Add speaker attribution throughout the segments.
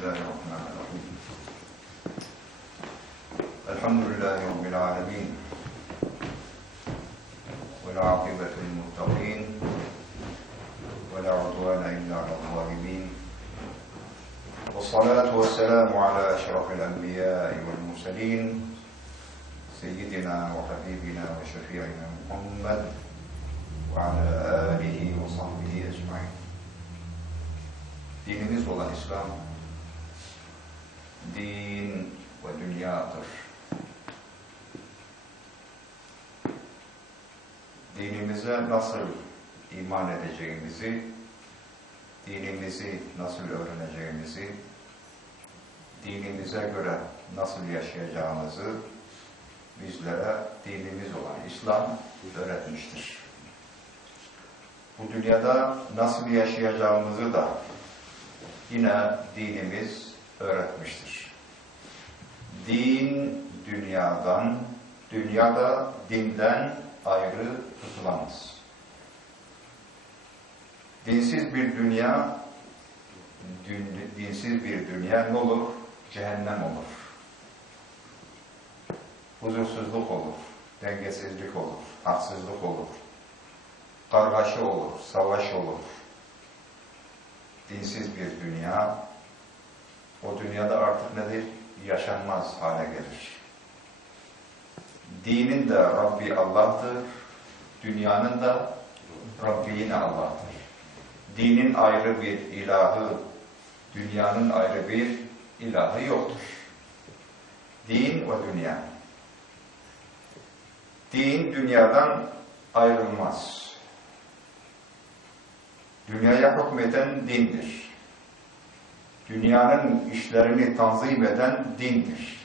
Speaker 1: الله الرحمن الرحيم. الحمد لله رب العالمين والعاقبة للمتقين ولا عدوان إلا على الظالمين. والصلاة والسلام على أشرف الأنبياء والمرسلين سيدنا وحبيبنا وشفيعنا محمد وعلى آله وصحبه أجمعين. Dinimiz olan İslam, din ve dünyadır. Dinimize nasıl iman edeceğimizi, dinimizi nasıl öğreneceğimizi, dinimize göre nasıl yaşayacağımızı bizlere dinimiz olan İslam öğretmiştir. Bu dünyada nasıl yaşayacağımızı da yine dinimiz öğretmiştir. Din dünyadan, dünyada dinden ayrı tutulamaz. Dinsiz bir dünya, din, dinsiz bir dünya ne olur? Cehennem olur. Huzursuzluk olur, dengesizlik olur, haksızlık olur, kargaşa olur, savaş olur, dinsiz bir dünya, o dünyada artık nedir? Yaşanmaz hale gelir. Dinin de Rabbi Allah'tır, dünyanın da Rabbi yine Allah'tır. Dinin ayrı bir ilahı, dünyanın ayrı bir ilahı yoktur. Din ve dünya. Din dünyadan ayrılmaz. Dünyaya hükmeden dindir. Dünyanın işlerini tanzim eden dindir.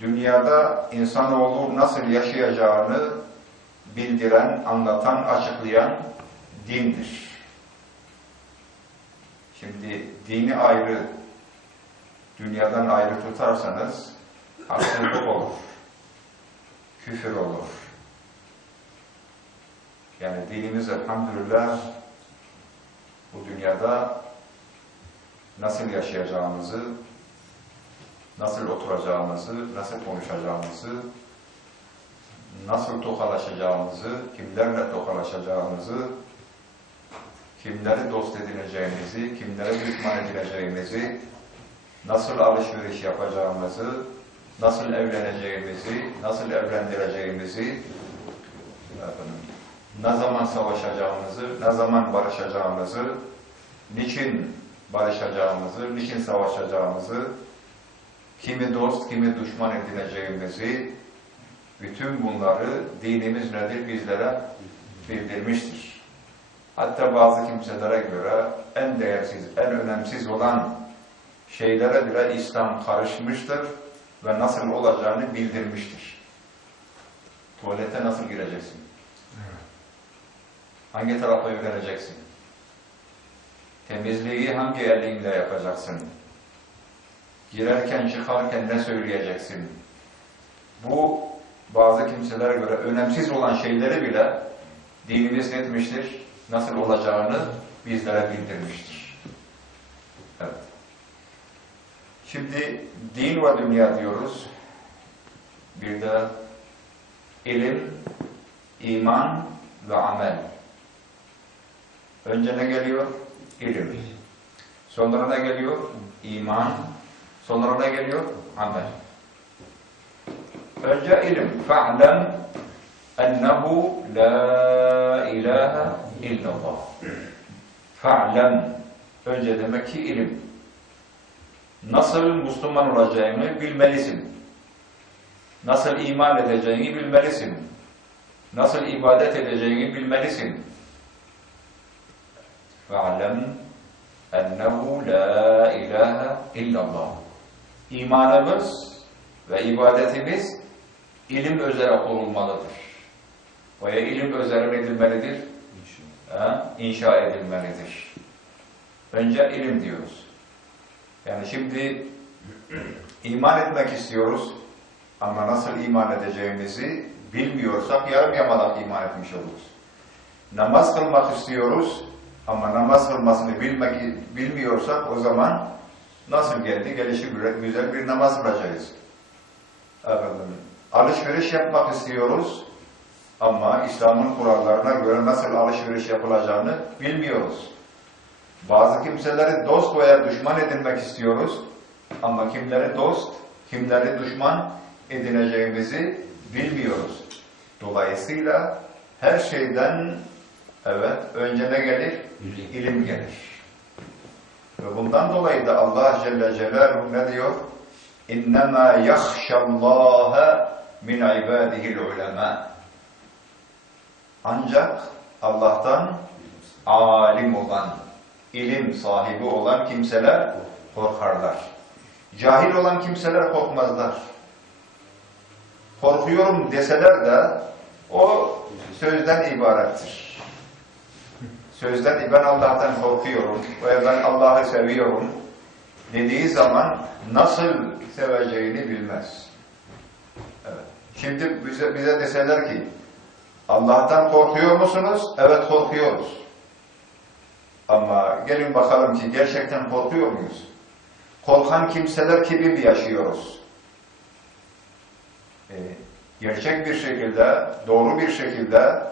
Speaker 1: Dünyada insanoğlu nasıl yaşayacağını bildiren, anlatan, açıklayan dindir. Şimdi dini ayrı, dünyadan ayrı tutarsanız haksızlık olur, küfür olur, yani dinimiz elhamdülillah bu dünyada nasıl yaşayacağımızı, nasıl oturacağımızı, nasıl konuşacağımızı, nasıl tokalaşacağımızı, kimlerle tokalaşacağımızı, kimleri dost edineceğimizi, kimlere düşman edileceğimizi, nasıl alışveriş yapacağımızı, nasıl evleneceğimizi, nasıl evlendireceğimizi, efendim, ne zaman savaşacağımızı, ne zaman barışacağımızı, niçin barışacağımızı, niçin savaşacağımızı, kimi dost, kimi düşman edineceğimizi, bütün bunları dinimiz nedir bizlere bildirmiştir. Hatta bazı kimselere göre en değersiz, en önemsiz olan şeylere bile İslam karışmıştır ve nasıl olacağını bildirmiştir. Tuvalete nasıl gireceksin? Hangi tarafa yöneleceksin? Temizliği hangi elinle yapacaksın? Girerken çıkarken ne söyleyeceksin? Bu bazı kimselere göre önemsiz olan şeyleri bile dinimiz etmiştir, nasıl olacağını bizlere bildirmiştir. Evet. Şimdi din ve dünya diyoruz. Bir de ilim, iman ve amel. Önce ne geliyor? İlim. Sonra ne geliyor? İman. Sonra ne geliyor? Amel. Önce ilim. Fa'lem ennehu la ilahe illallah. Fa'lem. Önce demek ki ilim. Nasıl Müslüman olacağını bilmelisin. Nasıl iman edeceğini bilmelisin. Nasıl ibadet edeceğini bilmelisin. فَعْلَمْ اَنَّهُ لَا اِلَٰهَ اِلَّا اللّٰهِ İmanımız ve ibadetimiz ilim üzere olunmalıdır. Veya ilim üzere edilmelidir? İnşa. İnşa edilmelidir. Önce ilim diyoruz. Yani şimdi iman etmek istiyoruz ama nasıl iman edeceğimizi bilmiyorsak yarım yamalak iman etmiş oluruz. Namaz kılmak istiyoruz ama namaz kılmasını bilmek, bilmiyorsak o zaman nasıl geldi? Gelişi güzel- bir namaz kılacağız. Efendim, alışveriş yapmak istiyoruz ama İslam'ın kurallarına göre nasıl alışveriş yapılacağını bilmiyoruz. Bazı kimseleri dost veya düşman edinmek istiyoruz ama kimleri dost, kimleri düşman edineceğimizi bilmiyoruz. Dolayısıyla her şeyden evet önce ne gelir? İlim gelir. Ve bundan dolayı da Allah Celle Celaluhu ne diyor? اِنَّمَا يَخْشَ اللّٰهَ مِنْ عِبَادِهِ الْعُلَمَاءِ Ancak Allah'tan alim olan, ilim sahibi olan kimseler korkarlar. Cahil olan kimseler korkmazlar. Korkuyorum deseler de o sözden ibarettir. Sözden ben Allah'tan korkuyorum ve ben Allah'ı seviyorum dediği zaman nasıl seveceğini bilmez. Evet. Şimdi bize, bize deseler ki Allah'tan korkuyor musunuz? Evet korkuyoruz. Ama gelin bakalım ki gerçekten korkuyor muyuz? Korkan kimseler gibi mi yaşıyoruz? Ee, gerçek bir şekilde, doğru bir şekilde,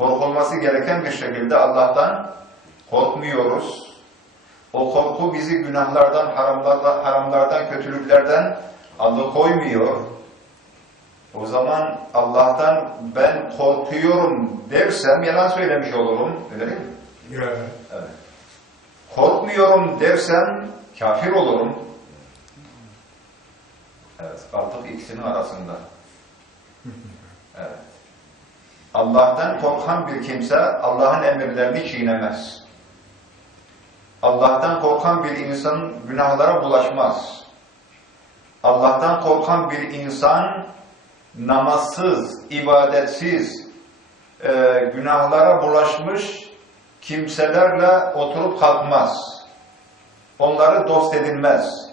Speaker 1: korkulması gereken bir şekilde Allah'tan korkmuyoruz. O korku bizi günahlardan, haramlardan, haramlardan, kötülüklerden alıkoymuyor. O zaman Allah'tan ben korkuyorum dersem yalan söylemiş olurum. Öyle değil mi?
Speaker 2: Evet.
Speaker 1: Evet. Korkmuyorum dersem kafir olurum. Evet, kaldık ikisinin arasında. Evet. Allah'tan korkan bir kimse Allah'ın emirlerini çiğnemez. Allah'tan korkan bir insan günahlara bulaşmaz. Allah'tan korkan bir insan namazsız, ibadetsiz, e, günahlara bulaşmış kimselerle oturup kalkmaz. Onları dost edinmez.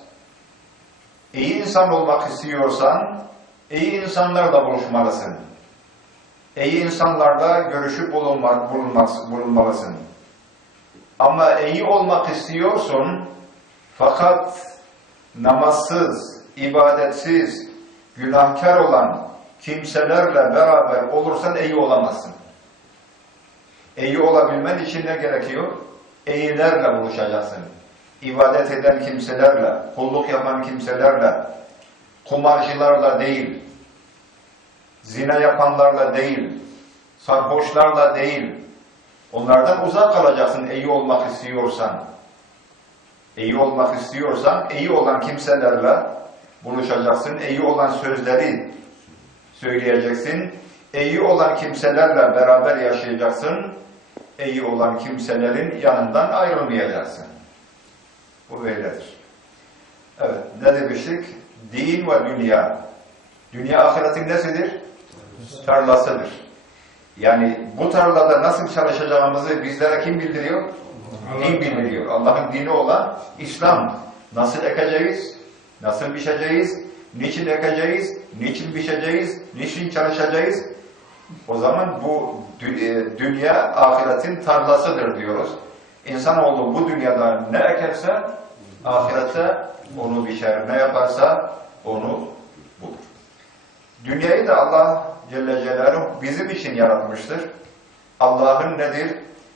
Speaker 1: İyi insan olmak istiyorsan, iyi insanlarla buluşmalısın. İyi insanlarla görüşüp bulunmak, bulunmak, bulunmalısın. Ama iyi olmak istiyorsun, fakat namazsız, ibadetsiz, günahkar olan kimselerle beraber olursan iyi olamazsın. İyi olabilmen için ne gerekiyor? İyilerle buluşacaksın. İbadet eden kimselerle, kulluk yapan kimselerle, kumarcılarla değil, zina yapanlarla değil, sarhoşlarla değil, onlardan uzak kalacaksın iyi olmak istiyorsan. İyi olmak istiyorsan, iyi olan kimselerle buluşacaksın, iyi olan sözleri söyleyeceksin, iyi olan kimselerle beraber yaşayacaksın, iyi olan kimselerin yanından ayrılmayacaksın. Bu böyledir. Evet, ne demiştik? Din ve dünya. Dünya ahiretin nesidir? Tarlasıdır. Yani bu tarlada nasıl çalışacağımızı bizlere kim bildiriyor? Din bildiriyor. Allah'ın dini olan İslam. Nasıl ekeceğiz? Nasıl biçeceğiz? Niçin ekeceğiz? Niçin biçeceğiz? Niçin çalışacağız? O zaman bu e, dünya ahiretin tarlasıdır diyoruz. İnsanoğlu bu dünyada ne ekerse ahirette onu biçer. Ne yaparsa onu. Dünyayı da Allah Celle Celaluhu bizim için yaratmıştır. Allah'ın nedir?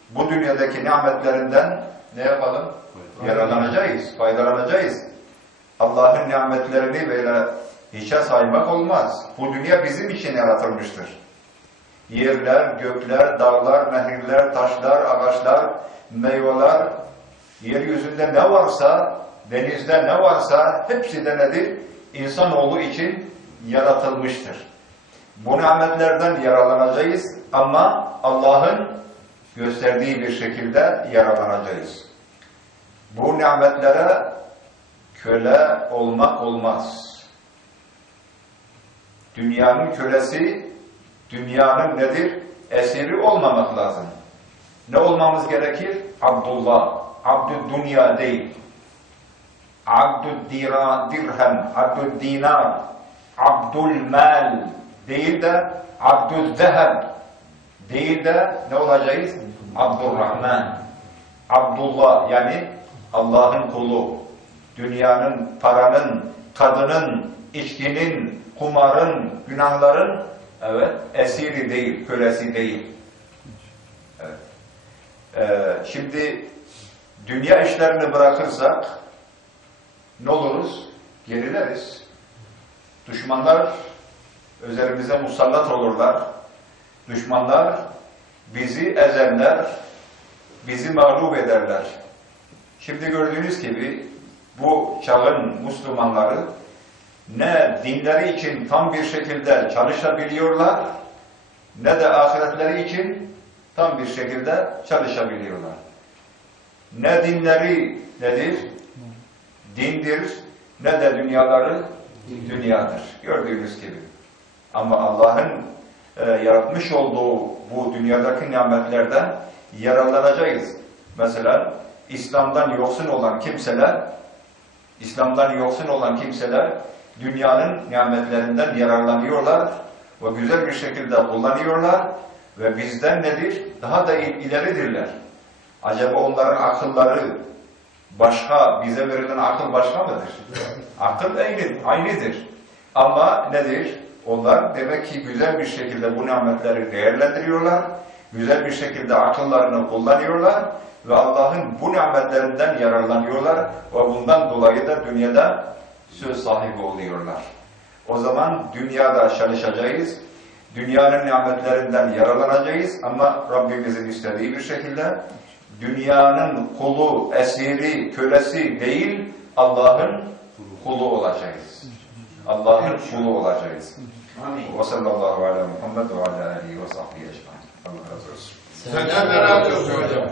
Speaker 1: Bu dünyadaki nimetlerinden ne yapalım? Yararlanacağız, faydalanacağız. Allah'ın nimetlerini böyle hiçe saymak olmaz. Bu dünya bizim için yaratılmıştır. Yerler, gökler, dağlar, nehirler, taşlar, ağaçlar, meyveler, yeryüzünde ne varsa, denizde ne varsa hepsi de nedir? İnsanoğlu için yaratılmıştır. Bu nimetlerden yararlanacağız ama Allah'ın gösterdiği bir şekilde yararlanacağız. Bu nimetlere köle olmak olmaz. Dünyanın kölesi, dünyanın nedir? Esiri olmamak lazım. Ne olmamız gerekir? Abdullah, Abdü dünya değil. Abdü dirhem, Abdü dinar, Abdül mal değil de Abdül zeheb değil de ne olacağız? Abdurrahman. Abdullah yani Allah'ın kulu. Dünyanın, paranın, kadının, içkinin, kumarın, günahların evet esiri değil, kölesi değil. Evet. Ee, şimdi dünya işlerini bırakırsak ne oluruz? Gerileriz. Düşmanlar üzerimize musallat olurlar. Düşmanlar bizi ezerler, bizi mağlup ederler. Şimdi gördüğünüz gibi bu çağın Müslümanları ne dinleri için tam bir şekilde çalışabiliyorlar ne de ahiretleri için tam bir şekilde çalışabiliyorlar. Ne dinleri nedir? Dindir, ne de dünyaları dünyadır. Gördüğünüz gibi. Ama Allah'ın e, yaratmış olduğu bu dünyadaki nimetlerden yararlanacağız. Mesela İslam'dan yoksun olan kimseler, İslam'dan yoksun olan kimseler dünyanın nimetlerinden yararlanıyorlar ve güzel bir şekilde kullanıyorlar ve bizden nedir? Daha da il- ileridirler. Acaba onların akılları başka, bize verilen akıl başka mıdır? Akıl aynı, aynıdır. Ama nedir? Onlar demek ki güzel bir şekilde bu nimetleri değerlendiriyorlar, güzel bir şekilde akıllarını kullanıyorlar ve Allah'ın bu nimetlerinden yararlanıyorlar ve bundan dolayı da dünyada söz sahibi oluyorlar. O zaman dünyada çalışacağız, dünyanın nimetlerinden yararlanacağız ama Rabbimizin istediği bir şekilde dünyanın kulu, esiri, kölesi değil, Allah'ın kulu olacağız. Allah'ın kulu olacağız.
Speaker 2: Amin.
Speaker 1: Ve sallallahu ala Muhammed ve ala alihi ve sahbihi ecmaîn. Allah razı olsun.
Speaker 2: Senden merak olsun hocam.